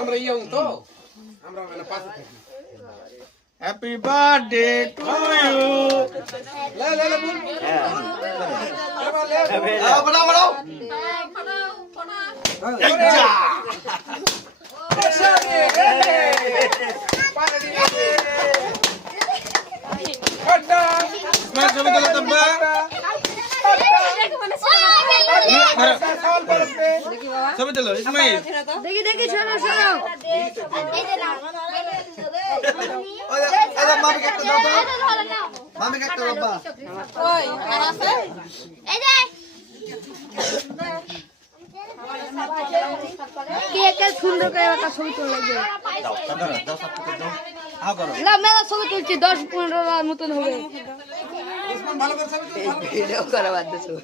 আমরা ইয়ং তো আমরা মানে পাশে থাকি হ্যাপি বার্থডে টু ইউ লে লে লে বল বড়াও বড়াও ইসমাইল ছবি তোলো তোমরা ছবি তোলো ইসমাইল দেখি দেখি শোনো শোনো মামিকে একটা দাও তো মামিকে একটা বাবা ওই আর আছে এই যে কেক সুন্দর করে একটা ছবি তুলে লাগবে দাও দাও সব কিছু দাও আও করো না মেলা ছবি তুলছি 10-15 মতন হবে ভালো করে ভিডিও করা বাদ দে ছবি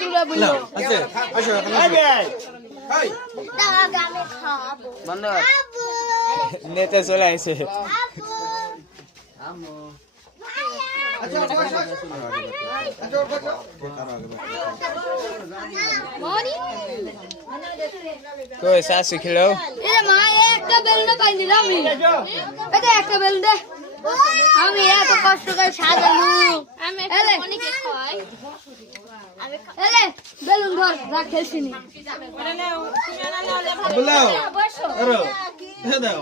তুলে বললো আছে আসো এখন এই বন্ধ নেতা চলে আইছে কই শাশু খেলো এ মা একটা বেল না পাইনি আমি এটা একটা বেল দে আমি এত কষ্ট করে সাজানো আমি অনেকে খাই এলে বেলুন ধর রাখেছি নি বলাও আরো দাও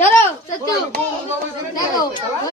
ধরো সত্যি দেখো